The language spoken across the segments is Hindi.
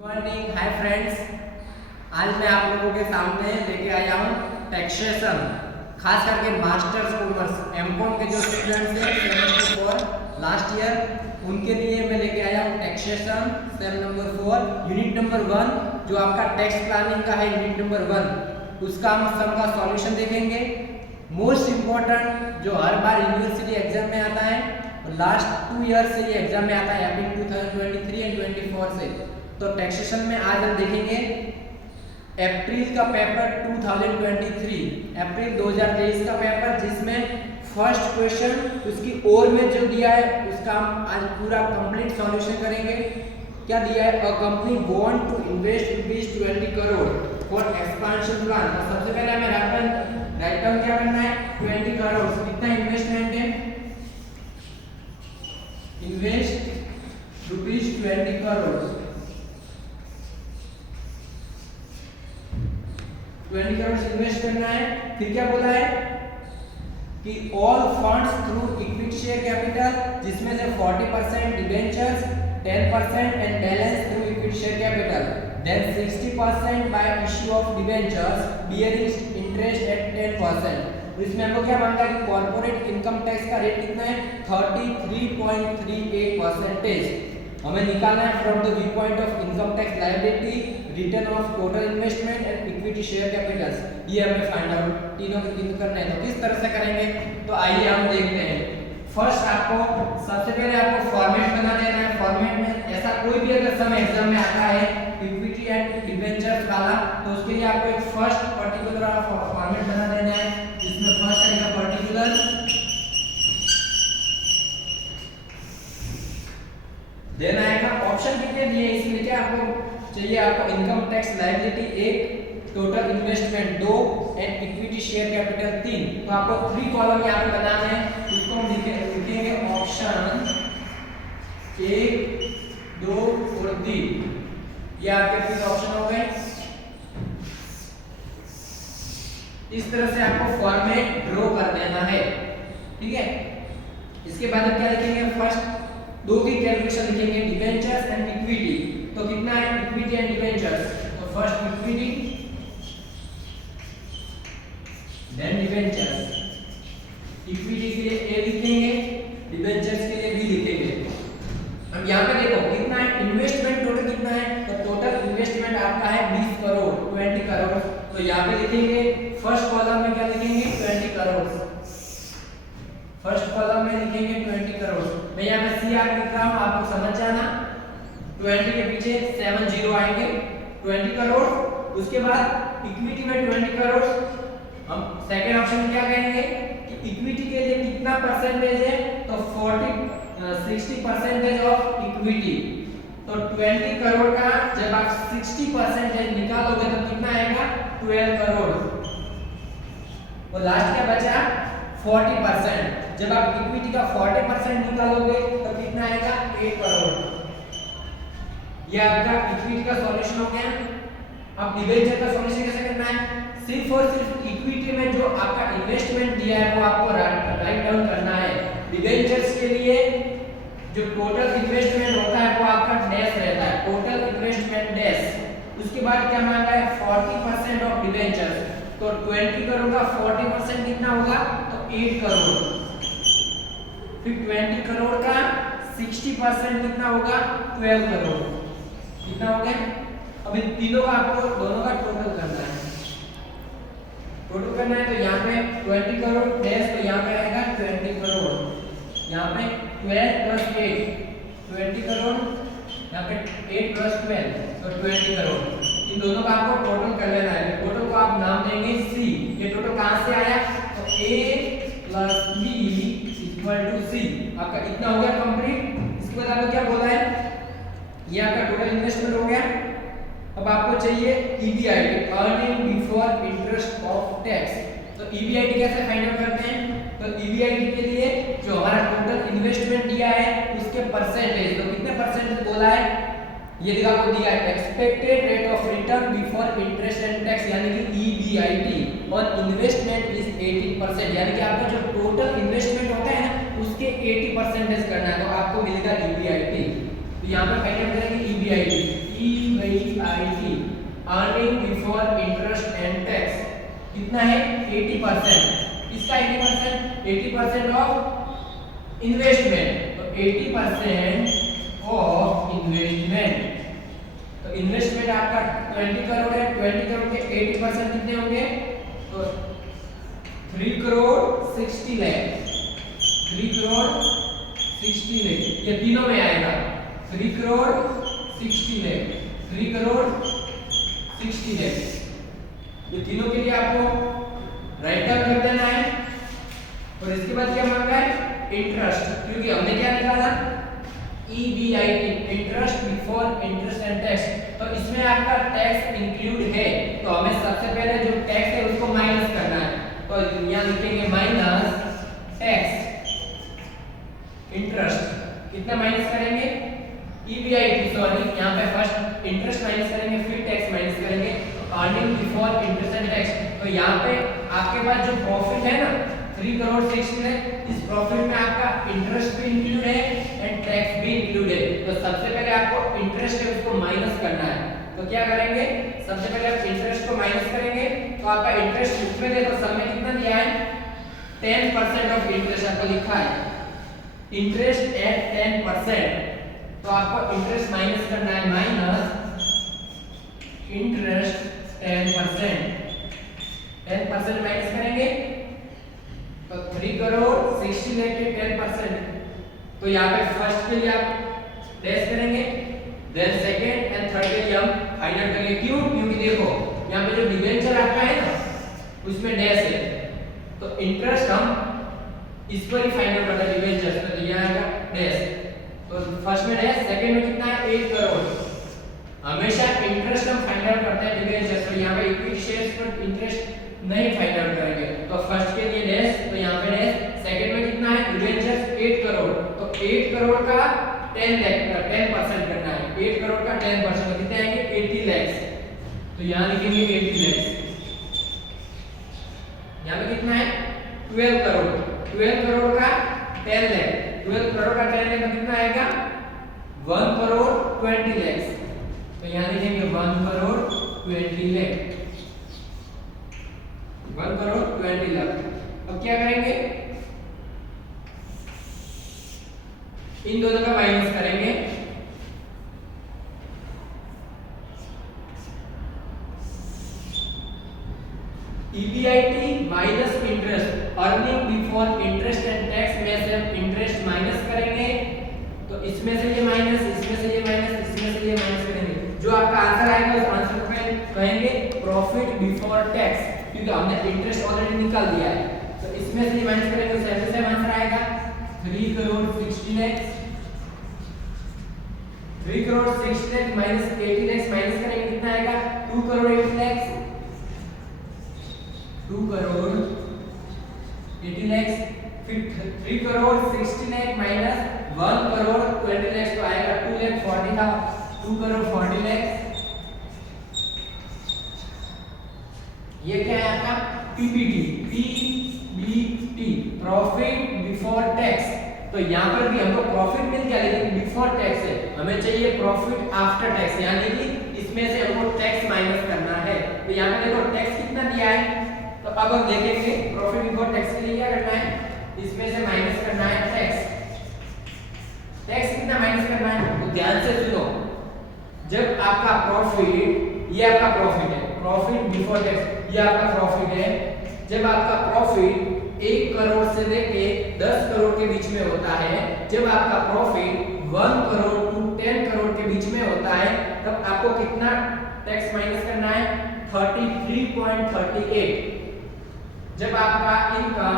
Morning, hi friends. आज मैं आप लोगों के सामने लेके आया हूँ टैक्सेशन, खास करके मास्टर्स कॉमर्स एमकॉम के जो स्टूडेंट्स हैं सेमेस्टर 4 लास्ट ईयर, उनके लिए मैं लेके आया हूँ taxation same number 4 unit number 1 जो आपका टैक्स प्लानिंग का है। यूनिट नंबर 1 उसका हम सम का सॉल्यूशन देखेंगे। मोस्ट इम्पोर्टेंट जो हर बार यूनिवर्सिटी एग्जाम में आता है और लास्ट 2 ईयर से ये एग्जाम में आता है, अभी 2023 एंड 24 से। तो टैक्सेशन में आज हम देखेंगे अप्रैल का पेपर 2023, अप्रैल 2023 का पेपर, जिसमें फर्स्ट क्वेश्चन उसकी ओर में जो दिया है उसका हम आज पूरा कंप्लीट सॉल्यूशन करेंगे। क्या दिया है? A company want to invest ₹20 crore for expansion plan. तो सबसे पहले हमें राइट डाउन क्या करना है? 20 करोड़ कितना इन्वेस्टमेंट है? इन्वेस्ट ₹20 करोड़, 20 करोड़ इन्वेस्ट करना है। फिर क्या बोला है कि all funds through equity share capital, जिसमें से 40% debentures, 10% and balance through equity share capital, then 60% by issue of debentures bearing interest at 10%। तो इसमें हमको क्या मांगा कि कॉर्पोरेट इनकम टैक्स का रेट कितना है? 33.38%। हमें निकालना है from the view point of income tax liability, return of total investment and equity share capitals. ये हमें फाइंड आउट तीनों के तीनों करना है। तो किस तरह से करेंगे? तो आइए हम देखते हैं। फर्स्ट आपको सबसे पहले आपको फॉर्मेट बना देना है। फॉर्मेट में ऐसा कोई भी अगर सम एग्जाम में आता है इक्विटी एंड डिबेंचर्स वाला, तो उसके लिए आपको एक फर्स्ट पर्टिकुलर फॉर्मेट बना देना है, जिसमें फर्स्ट आएगा पर्टिकुलर, देन आएगा ऑप्शन कितने दिए इसमें, क्या आपको चाहिए? आपको income tax liability 1, total investment 2 and equity share capital 3। तो आपको 3 कॉलम यहां पे बनाने हैं। इसको हम लिखेंगे ऑप्शन 1, 2 और 3। ये आपके 3 ऑप्शन हो गए। इस तरह से आपको फॉर्मेट ड्रॉ कर देना है, ठीक है। इसके बाद हम क्या लिखेंगे? फर्स्ट 2 की कैलकुलेशन लिखेंगे, डिबेंचर्स एंड इक्विटी। तो कितना है इक्विटी एंड डिबेंचर्स? तो first equity then debentures. Equity के लिए ए लिखेंगे, डिबेंचर्स के लिए बी लिखेंगे। अब यहां पे देखो कितना है इन्वेस्टमेंट, टोटल कितना है? तो टोटल इन्वेस्टमेंट आपका है 20 करोड़, 20 करोड़। तो यहां पे लिखेंगे फर्स्ट कॉलम में क्या लिखेंगे? 20 करोड़। फर्स्ट कॉलम में लिखेंगे 20 करोड़। मैं यहां पे सी आर लिख रहा हूं, आपको समझ जाना। 20 के पीछे 7 जीरो आएंगे, 20 करोड़। उसके बाद इक्विटी में 20 करोड़। हम सेकंड ऑप्शन में क्या कहेंगे कि इक्विटी के लिए कितना परसेंटेज है? तो 60% ऑफ इक्विटी। तो 20 करोड़ का जब आप 60% निकालोगे तो कितना आएगा? 12 करोड़। और लास्ट क्या बचा? 40%। जब आप इक्विटी का 40% निकालोगे तो कितना आएगा? 8 करोड़। ये आपका इक्विटी का सॉल्यूशन हो गया। अब डिबेंचर का सॉल्यूशन कैसे करना है? सिर्फ और सिर्फ इक्विटी में जो आपका इन्वेस्टमेंट दिया है वो आपको राइट डाउन करना है। डिबेंचर्स के लिए जो टोटल इन्वेस्टमेंट होता है वो आपका डैश रहता है, टोटल इन्वेस्टमेंट डैश। उसके बाद क्या मांगा है? 40% ऑफ डिबेंचर्स। तो 20 करोड़ का 40% कितना होगा? तो 8 करोड़। फिर 20 करोड़ का 60% कितना होगा? 12 करोड़। कितना हो गया? अब इन तीनों का आपको दोनों का टोटल करना है। टोटल करना है तो यहाँ पे 20 करोड़ डैश, तो यहाँ पे आएगा 20 करोड़। यहाँ पे 12 प्लस 8 20 करोड़, यहाँ पे 8 प्लस 12 तो 20 करोड़। इन दोनों का आपको टोटल कर लेना है। टोटल को आप नाम देंगे सी। ये टोटल कहाँ से आया? तो A plus B equal to C। आपका इतना हो गया कंप्लीट। इसके बाद आपको क्या बोला है? ये आपका टोटल इन्वेस्टमेंट हो गया। अब आपको चाहिए EBIT, earning before interest of tax. तो EBIT कैसे फाइंड आउट करते हैं? तो EBIT के लिए जो हमारा टोटल इन्वेस्टमेंट दिया है उसके परसेंटेज, तो कितने परसेंटेज बोला है? ये दिखा को दिया है expected rate of return before interest and tax, यानी कि EBIT और इन्वेस्टमेंट इज 18%, यानी कि आपका जो टोटल इन्वेस्टमेंट होता है ना उसके 80% करना है, तो आपको मिलेगा EBIT। तो यहाँ पर फाइंड आउट करेंगे EBIT। EBIT earning before interest and tax कितना है 80%। इसका 80% ऑफ इन्वेस्टमेंट, तो 80% ऑफ इन्वेस्टमेंट, तो इन्वेस्टमेंट आपका 20 करोड़ है, 20 करोड़ के 80% कितने होंगे, तो 3 करोड़ 60 लाख, 3 करोड़ 60 लाख, ये तीनों में आएगा 3 करोड़ 60 लाख, 3 करोड़ 60 लाख, ये तीनों के लिए आपको राइट डाउन कर देना है। और इसके बाद क्या मांगा है, इंटरेस्ट, क्योंकि हमने क्या निकाला EBIT interest before interest and tax, तो इसमें आपका टैक्स इंक्लूड है, तो हमें सबसे पहले जो टैक्स है उसको माइनस करना है, तो यहां लिखेंगे माइनस टैक्स इंटरेस्ट, कितना माइनस करेंगे EBIT, सॉरी यहां पे फर्स्ट इंटरेस्ट माइनस करेंगे फिर टैक्स माइनस करेंगे, earning before interest and tax, तो यहां पे आपके पास जो प्रॉफिट है ना 3 करोड़ 60 लाख, इस प्रॉफिट में आपका इंटरेस्ट भी इंक्लूड है एंड टैक्स भी इंक्लूड है, तो सबसे पहले आपको इंटरेस्ट है उसको माइनस करना है, तो क्या करेंगे सबसे पहले आप इंटरेस्ट को माइनस करेंगे, तो आपका इंटरेस्ट उसमें देखो सब में कितना दिया है 10% ऑफ इंटरेस्ट आपको लिखा है, इंटरेस्ट एट 10%, तो आपको इंटरेस्ट माइनस करना है माइनस इंटरेस्ट 10% माइनस करेंगे, तो 3 करोड़ 60 लाख के 10%, तो यहाँ पे फर्स्ट के लिए आप डैश करेंगे, देन सेकंड एंड थर्ड के लिए हम फाइनल करेंगे, क्यों, क्योंकि देखो यहाँ पे जो डिबेंचर आपका है ना उसमें डैश है, तो इंटरेस्ट हम इस पर ही फाइनल करते हैं डिबेंचर, तो यहाँ आएगा डैश, तो फर्स्ट में डैश, सेकंड में कितना है 1 करोड़, हमेशा इंटरेस्ट हम फाइनल करते हैं डिबेंचर, तो यहाँ पे इक्विटी शेयर्स पर इंटरेस्ट नहीं फाइंड आउट करेंगे, तो फर्स्ट के लिए डैश, तो यहाँ पे डैश, सेकंड में कितना है डिबेंचर्स 8 करोड़, तो 8 करोड़ का 10% करना है, 8 करोड़ का 10%, तो कितने आएंगे 80 लाख, तो यहाँ लिखेंगे 80 लाख, यहाँ पे कितना है 12 करोड़, 12 करोड़ का 10 लाख, 12 करोड़ का 10 लाख कितना आएगा 1 करोड़ 20 लाख, तो यहाँ लिखेंगे 1 करोड़ 20 लाख, 1 करोड़ 20 लाख। अब क्या करेंगे इन दोनों का माइनस करेंगे, EBIT minus interest earning before interest and tax में से इंटरेस्ट माइनस करेंगे, तो इसमें से ये माइनस, इसमें से ये माइनस, इसमें से ये माइनस करेंगे, जो आपका आंसर आएगा उस आंसर को कहेंगे प्रॉफिट बिफोर टैक्स, क्योंकि हमने इंटरेस्ट ऑलरेडी निकाल दिया है, तो इसमें से माइनस करेंगे तो सेम आंसर आएगा 3 करोड़ 60 लाख, 3 करोड़ 60 लाख माइनस 80 लाख माइनस करेंगे कितना आएगा 2 करोड़ 80 लाख, 2 करोड़ 80 लाख, फिर 3 करोड़ 60 लाख माइनस 1 करोड़ 20 लाख, तो आएगा 2 लाख 40 था, 2 करोड़ 40 लाख, ये क्या है आपका PBT प्रॉफिट बिफोर टैक्स, तो यहाँ पर भी हमको प्रॉफिट मिल गया लेकिन बिफोर टैक्स है, हमें चाहिए प्रॉफिट आफ्टर टैक्स, यानी कि इसमें से हमको टैक्स माइनस करना है, तो यहाँ पे देखो टैक्स कितना दिया है, तो अब हम देखेंगे प्रॉफिट बिफोर टैक्स के लिए क्या करना है, इसमें से माइनस करना है टैक्स, टैक्स कितना माइनस करना है, तो ध्यान से सुनो, जब आपका प्रॉफिट, ये आपका प्रॉफिट है, प्रॉफिट बिफोर टैक्स ये आपका प्रॉफिट है, जब आपका प्रॉफिट 1 करोड़ से लेके 10 करोड़ के बीच में होता है, जब आपका प्रॉफिट 1 करोड़ टू 10 करोड़ के बीच में होता है, तब आपको कितना टैक्स माइनस करना है 33.38, जब आपका इनकम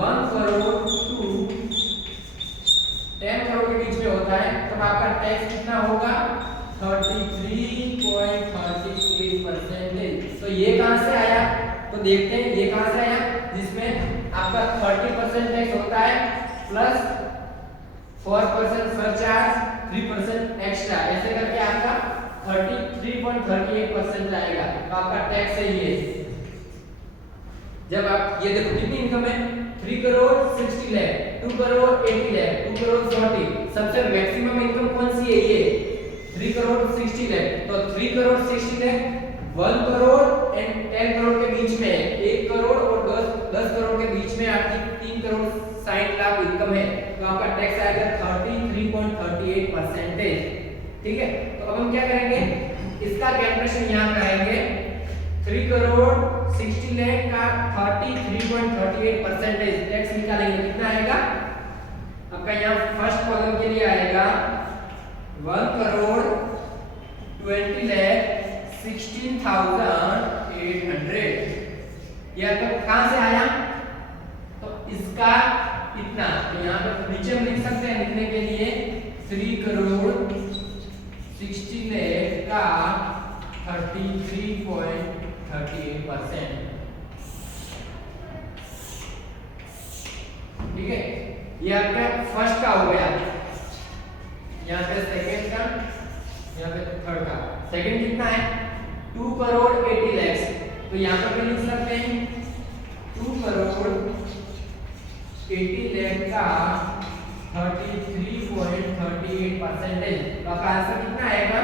1 करोड़ टू 10 करोड़ के बीच में होता है, तब आपका टैक्स कितना होगा 33.38%, तो ये कहां से आया, तो देखते हैं ये कहां से आया, जिसमें आपका 30% टैक्स होता है प्लस 4% सरचार्ज 3% एक्स्ट्रा, ऐसे करके आपका 33.38% आएगा, तो आपका टैक्स है ये, जब आप ये देखो कितनी इनकम है 3 करोड़ 60 लाख, 2 करोड़ 80 लाख, 2 करोड़ 40, सबसे मैक्सिमम इनकम कौन सी है ये 3 करोड़ 60 लाख, तो 3 करोड़ 60 लाख 1 करोड़ एंड 10 करोड़ के बीच में है। 1 करोड़ और 10 करोड़ के बीच में आपकी 3 करोड़ 60 लाख इनकम है, तो आपका टैक्स आएगा 33.38%। ठीक है, तो अब हम क्या करेंगे, इसका कैलकुलेशन यहां करेंगे। 3 करोड़ 60 लाख का 33.38% टैक्स निकालेंगे, कितना आएगा आपका यहाँ फर्स्ट कॉलम के लिए आएगा 1 करोड़ 20 लाख 16,800। ये आपका कहां से आया, तो इसका इतना, तो यहाँ पे नीचे हम लिख सकते हैं, लिखने के लिए 3 करोड़ 60 लाख का 33.38%। ठीक है, ये आपका फर्स्ट का हो गया, यहाँ पे सेकंड का, यहाँ पे थर्ड का। सेकंड कितना है 2 करोड़ 80 लाख, तो यहाँ पर भी लिख सकते हैं 2 करोड़ 80 लाख का 33.38%। तो आपका आंसर कितना आएगा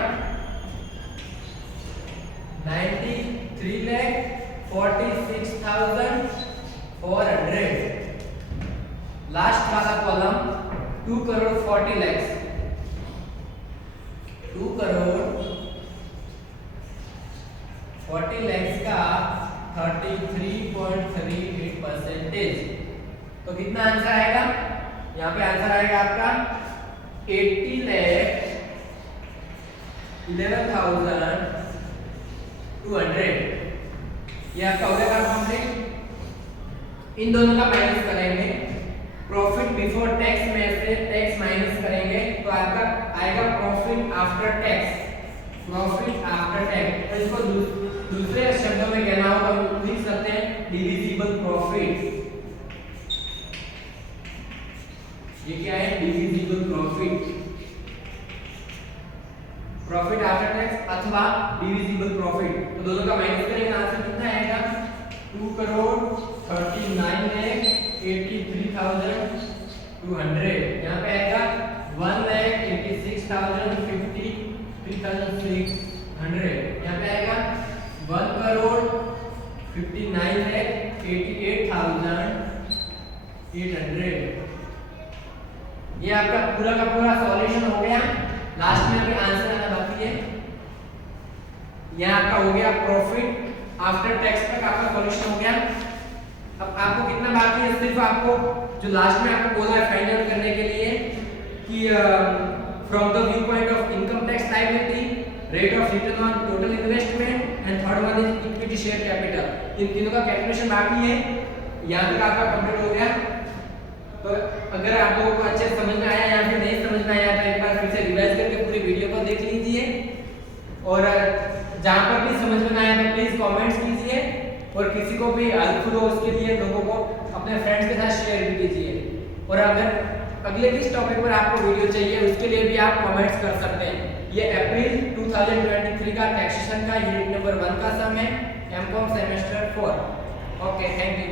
93,46,400। लास्ट वाला कॉलम 2 करोड़ 40 लाख, 2 करोड़ 40 लाख का 33.38%। तो कितना आंसर आएगा, यहाँ पे आंसर आएगा आपका 80,11,200। ये आपका हो गया कंप्लीट। इन दोनों का माइनस करेंगे, प्रॉफिट बिफोर टैक्स में से टैक्स माइनस करेंगे, तो आपका आएगा profit after tax, profit after tax. तो इसको दूसरे शब्दों में कहना हो तो हम लिख सकते हैं डिविजिबल प्रॉफिट। ये क्या है, divisible profit, profit after tax अथवा डिविजिबल प्रॉफिट। तो दोनों का माइनस करेंगे, आंसर कितना आएगा 2 करोड़ 39,83,200। यहाँ पे आएगा 1,86,53,600। यहाँ पे आएगा 1 करोड़ 59,88,800। ये आपका पूरा का पूरा सॉल्यूशन हो गया। लास्ट में अभी आंसर आना बाकी है। यहाँ आपका हो गया प्रॉफिट आफ्टर टैक्स तक आपका सॉल्यूशन हो गया। अब आपको कितना बाकी है, सिर्फ आपको जो लास्ट में आपको बोला है फाइंड आउट करने के लिए कि from the view point of income tax liability, rate of return on total investment and third one is equity share capital. इन तीनों का कैलकुलेशन बाकी है। यहाँ तक आपका कंप्लीट हो गया। तो अगर आप लोगों को अच्छे समझ में आया या फिर नहीं समझ में आया तो एक बार फिर से रिवाइज करके पूरी वीडियो को देख लीजिए, और जहाँ पर भी समझ में आया तो प्लीज कमेंट्स कीजिए, और किसी को भी हेल्पफुल हो उसके लिए लोगों को अपने फ्रेंड्स के साथ शेयर भी कीजिए। और अगर अगले किस टॉपिक पर आपको वीडियो चाहिए उसके लिए भी आप कमेंट्स कर सकते हैं। ये अप्रैल 2023 का टैक्सेशन का यूनिट नंबर 1 का सम है, MCom semester 4। Okay, thank you.